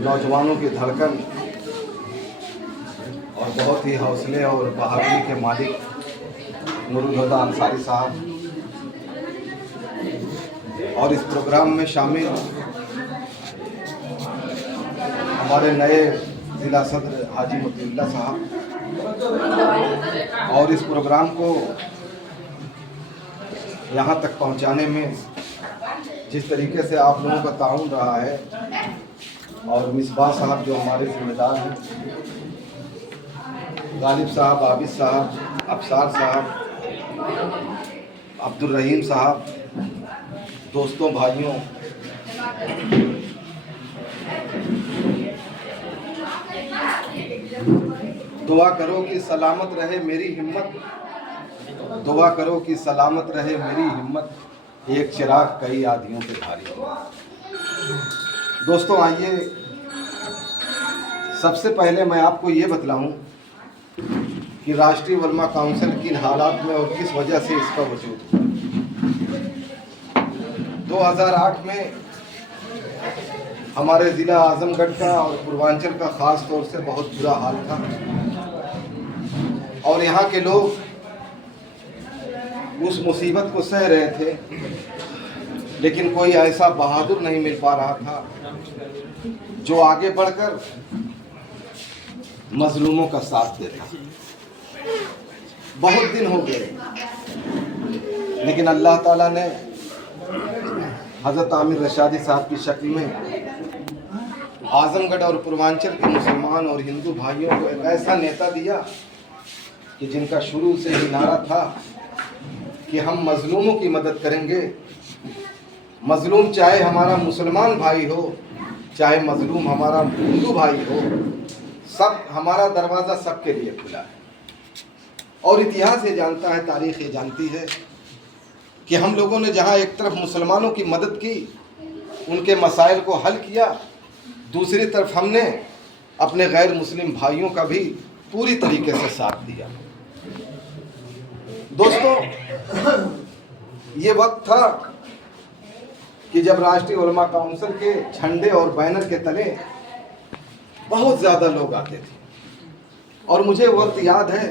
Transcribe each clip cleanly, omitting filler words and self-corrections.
नौजवानों की धड़कन और बहुत ही हौसले और बहादुरी के मालिक नूरुल हुदा अंसारी साहब और इस प्रोग्राम में शामिल हमारे नए ज़िला सदर हाजी मुत्तुल्ला साहब और इस प्रोग्राम को यहाँ तक पहुँचाने में जिस तरीके से आप लोगों का ताउन रहा है और मिसबाह साहब जो हमारे जिम्मेदार हैं, गालिब साहब, आबिद साहब, अफसार साहब, अब्दुल रहीम साहब, दोस्तों भाइयों, दुआ करो कि सलामत रहे मेरी हिम्मत, दुआ करो कि सलामत रहे मेरी हिम्मत, एक चिराग कई आदियों पे भारी हो। दोस्तों आइए सबसे पहले मैं आपको ये बतलाऊं कि राष्ट्रीय उलमा काउंसिल किन हालात में और किस वजह से इसका वजूद हुआ। 2008 में हमारे ज़िला आज़मगढ़ का और पूर्वांचल का ख़ास तौर से बहुत बुरा हाल था और यहाँ के लोग उस मुसीबत को सह रहे थे, लेकिन कोई ऐसा बहादुर नहीं मिल पा रहा था जो आगे बढ़कर मजलूमों का साथ देता। बहुत दिन हो गए, लेकिन अल्लाह ताला ने हज़रत आमिर रशादी साहब की शक्ल में आज़मगढ़ और पूर्वांचल के मुसलमान और हिंदू भाइयों को एक ऐसा नेता दिया कि जिनका शुरू से ही नारा था कि हम मजलूमों की मदद करेंगे। मजलूम चाहे हमारा मुसलमान भाई हो, चाहे मजलूम हमारा हिंदू भाई हो, सब हमारा दरवाज़ा सबके लिए खुला है। और इतिहास ये जानता है, तारीख़ ये जानती है कि हम लोगों ने जहाँ एक तरफ मुसलमानों की मदद की, उनके मसाइल को हल किया, दूसरी तरफ हमने अपने गैर मुस्लिम भाइयों का भी पूरी तरीके से साथ दिया। दोस्तों, ये वक्त था कि जब राष्ट्रीय उलमा काउंसिल के झंडे और बैनर के तले बहुत ज़्यादा लोग आते थे और मुझे वक्त याद है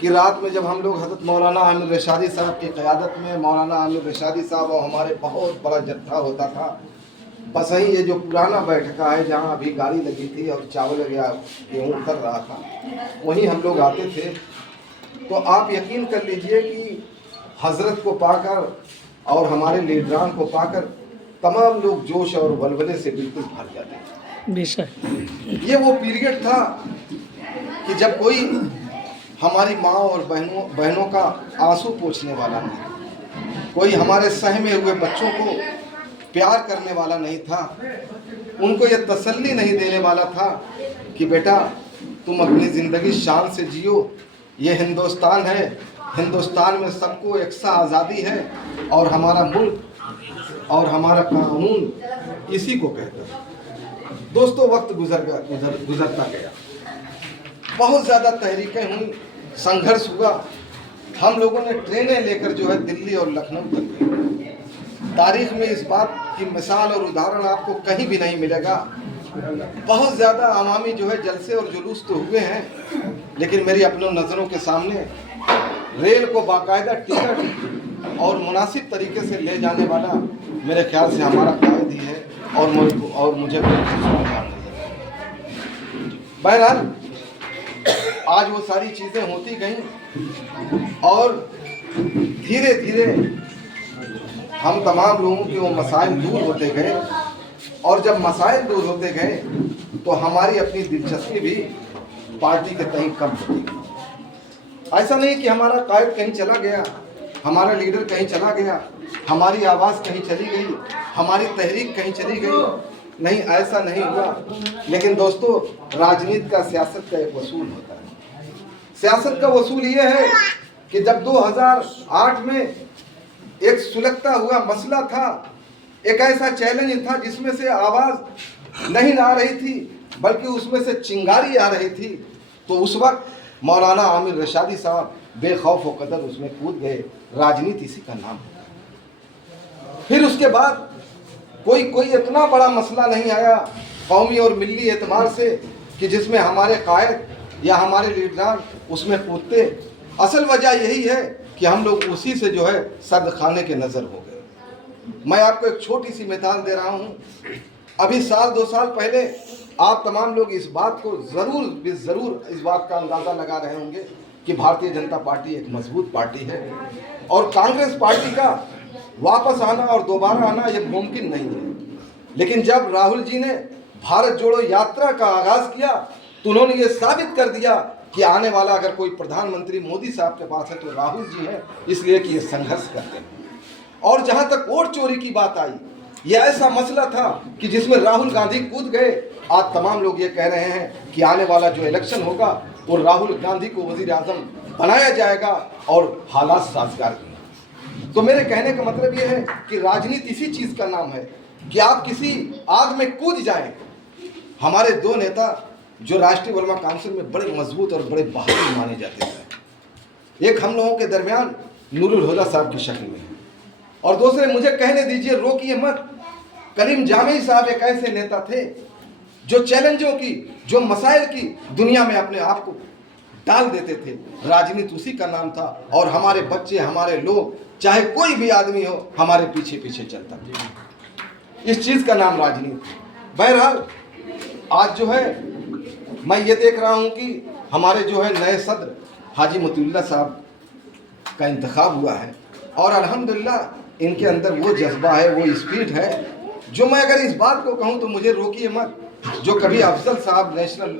कि रात में जब हम लोग हज़रत मौलाना आमिर रशादी साहब की क़यादत में, मौलाना आमिर रशादी साहब और हमारे बहुत बड़ा जत्था होता था, बस यही ये जो पुराना बैठका है जहाँ अभी गाड़ी लगी थी और चावल या गेहूँ उतर रहा था, वहीं हम लोग आते थे। तो आप यकीन कर लीजिए कि हज़रत को पाकर और हमारे लीडरान को पाकर तमाम लोग जोश और वलवले से बिल्कुल भर जाते थे। बेशक ये वो पीरियड था कि जब कोई हमारी माँ और बहनों का आंसू पोंछने वाला नहीं, कोई हमारे सहमे हुए बच्चों को प्यार करने वाला नहीं था, उनको ये तसल्ली नहीं देने वाला था कि बेटा तुम अपनी ज़िंदगी शान से जियो, ये हिंदुस्तान है, हिंदुस्तान में सबको एकसा आज़ादी है और हमारा मुल्क और हमारा कानून इसी को कहता है। दोस्तों, वक्त गुजरता गया, बहुत ज़्यादा तहरीकें हुई, संघर्ष हुआ, हम लोगों ने ट्रेनें लेकर जो है दिल्ली और लखनऊ तक गए। तारीख में इस बात की मिसाल और उदाहरण आपको कहीं भी नहीं मिलेगा। बहुत ज़्यादा अवामी जो है जलसे और जुलूस तो हुए हैं, लेकिन मेरी अपनों नज़रों के सामने रेल को बाकायदा टिकट और मुनासिब तरीके से ले जाने वाला मेरे ख्याल से हमारा कायद ही है और मुझे बहरहाल आज वो सारी चीज़ें होती गईं और धीरे धीरे हम तमाम लोगों के वो मसाइल दूर होते गए और जब मसाइल दूर होते गए तो हमारी अपनी दिलचस्पी भी पार्टी के तय कम होती गई। ऐसा नहीं कि हमारा कायद कहीं चला गया, हमारा लीडर कहीं चला गया, हमारी आवाज़ कहीं चली गई, हमारी तहरीक कहीं चली गई, नहीं, ऐसा नहीं हुआ। लेकिन दोस्तों, राजनीति का, सियासत का एक वसूल होता है। सियासत का वसूल ये है कि जब 2008 में एक सुलगता हुआ मसला था, एक ऐसा चैलेंज था जिसमें से आवाज़ नहीं आ रही थी बल्कि उसमें से चिंगारी आ रही थी, तो उस वक्त मौलाना आमिर रशादी साहब बेखौफ व कदर उसमें कूद गए। राजनीति इसी का नाम है। फिर उसके बाद कोई इतना बड़ा मसला नहीं आया कौमी और मिली एतबार से कि जिसमें हमारे कायद या हमारे लीडरान उसमें कूदते। असल वजह यही है कि हम लोग उसी से जो है सद खाने के नज़र हो गए। मैं आपको एक छोटी सी मिसाल दे रहा हूँ। अभी साल 2 साल पहले आप तमाम लोग इस बात को ज़रूर इस बात का अंदाज़ा लगा रहे होंगे कि भारतीय जनता पार्टी एक मजबूत पार्टी है और कांग्रेस पार्टी का वापस आना और दोबारा आना ये मुमकिन नहीं है। लेकिन जब राहुल जी ने भारत जोड़ो यात्रा का आगाज़ किया तो उन्होंने ये साबित कर दिया कि आने वाला अगर कोई प्रधानमंत्री मोदी साहब के पास है तो राहुल जी हैं, इसलिए कि ये संघर्ष करते हैं। और जहाँ तक वोट चोरी की बात आई, यह ऐसा मसला था कि जिसमें राहुल गांधी कूद गए। आज तमाम लोग ये कह रहे हैं कि आने वाला जो इलेक्शन होगा वो राहुल गांधी को वजीर आजम बनाया जाएगा और हालात साजगार की। तो मेरे कहने का मतलब ये है कि राजनीति इसी चीज़ का नाम है कि आप किसी आग में कूद जाएं। हमारे 2 नेता जो राष्ट्रीय उलमा काउंसिल में बड़े मजबूत और बड़े बहादुर माने जाते थे, एक हम लोगों के दरमियान नूरुल हुदा साहब की शक्ल में है और दूसरे, मुझे कहने दीजिए, रोकिए मत, कलीम जामेई साहब एक ऐसे नेता थे जो चैलेंजों की, जो मसाइल की दुनिया में अपने आप को डाल देते थे। राजनीति उसी का नाम था और हमारे बच्चे, हमारे लोग, चाहे कोई भी आदमी हो, हमारे पीछे पीछे चलता था। इस चीज़ का नाम राजनीति। बहरहाल आज जो है मैं ये देख रहा हूँ कि हमारे जो है नए सदर हाजी मोतीउल्लाह साहब का इंतखाब हुआ है और अल्हम्दुलिल्लाह इनके अंदर वो जज्बा है, वो स्पीड है जो, मैं अगर इस बात को कहूँ तो मुझे रोकिए मत, जो कभी अफजल साहब नेशनल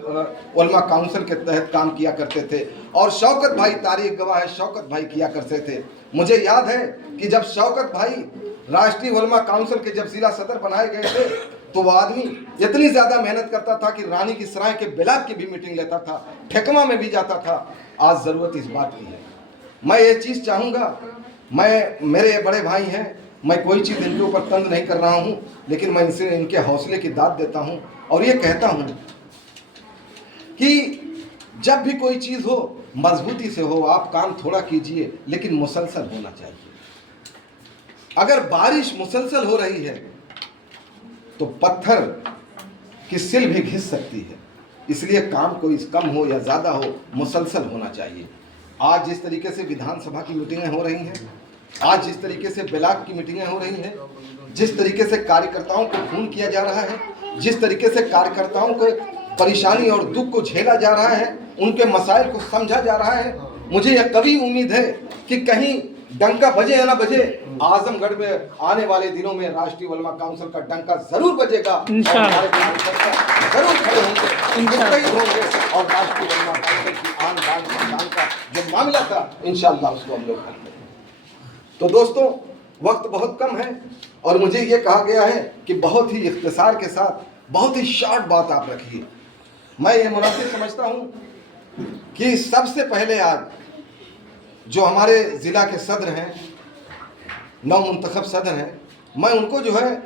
उलमा काउंसिल के तहत काम किया करते थे और शौकत भाई, तारीख गवाह है, शौकत भाई किया करते थे। मुझे याद है कि जब शौकत भाई राष्ट्रीय उलमा काउंसिल के जब जिला सदर बनाए गए थे तो वो आदमी इतनी ज़्यादा मेहनत करता था कि रानी की सराय के बिलाक की भी मीटिंग लेता था, ठेकमा में भी जाता था। आज ज़रूरत इस बात की है। मैं ये चीज़ चाहूँगा, मेरे बड़े भाई हैं, मैं कोई चीज़ इनके ऊपर तंज नहीं कर रहा हूँ, लेकिन मैं इनसे इनके हौसले की दाद देता हूँ और ये कहता हूँ कि जब भी कोई चीज़ हो मजबूती से हो, आप काम थोड़ा कीजिए लेकिन मुसलसल होना चाहिए। अगर बारिश मुसलसल हो रही है तो पत्थर की सिल भी घिस सकती है, इसलिए काम कोई कम हो या ज़्यादा हो, मुसलसल होना चाहिए। आज जिस तरीके से विधानसभा की मीटिंगें हो रही हैं, आज जिस तरीके से ब्लॉक की मीटिंगें हो रही हैं, जिस तरीके से कार्यकर्ताओं को फोन किया जा रहा है, जिस तरीके से कार्यकर्ताओं को परेशानी और दुख को झेला जा रहा है, उनके मसाइल को समझा जा रहा है, मुझे यह कभी उम्मीद है कि कहीं डंका बजे या ना बजे, आजमगढ़ में आने वाले दिनों में राष्ट्रीय उलमा काउंसिल का डंका जरूर बजेगा और हमारे जरूर खड़े होंगे, मुस्तैद होंगे और राष्ट्रीय उलमा काउंसिल की आन बान सम्मान का जो मामला था इंशाअल्लाह उसको हम लोग करेंगे। तो दोस्तों, वक्त बहुत कम है और मुझे ये कहा गया है कि बहुत ही इख्तिसार के साथ बहुत ही शॉर्ट बात आप रखिए। मैं ये मुनासिब समझता हूँ कि सबसे पहले आज जो हमारे ज़िला के सदर हैं, नवमुंतखब सदर हैं, मैं उनको जो है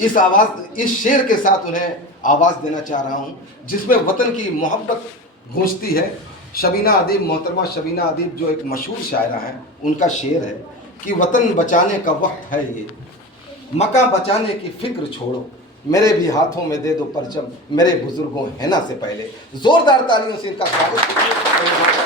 इस शेर के साथ उन्हें आवाज़ देना चाह रहा हूँ जिसमें वतन की मोहब्बत गूंजती है। शबीना अदीब, मोहतरमा शबीना अदीब जो एक मशहूर शायरा हैं, उनका शेर है कि वतन बचाने का वक्त है ये, मका बचाने की फ़िक्र छोड़ो, मेरे भी हाथों में दे दो परचम, मेरे बुजुर्गों हैना से पहले। ज़ोरदार तालियों से इनका स्वागत कीजिए।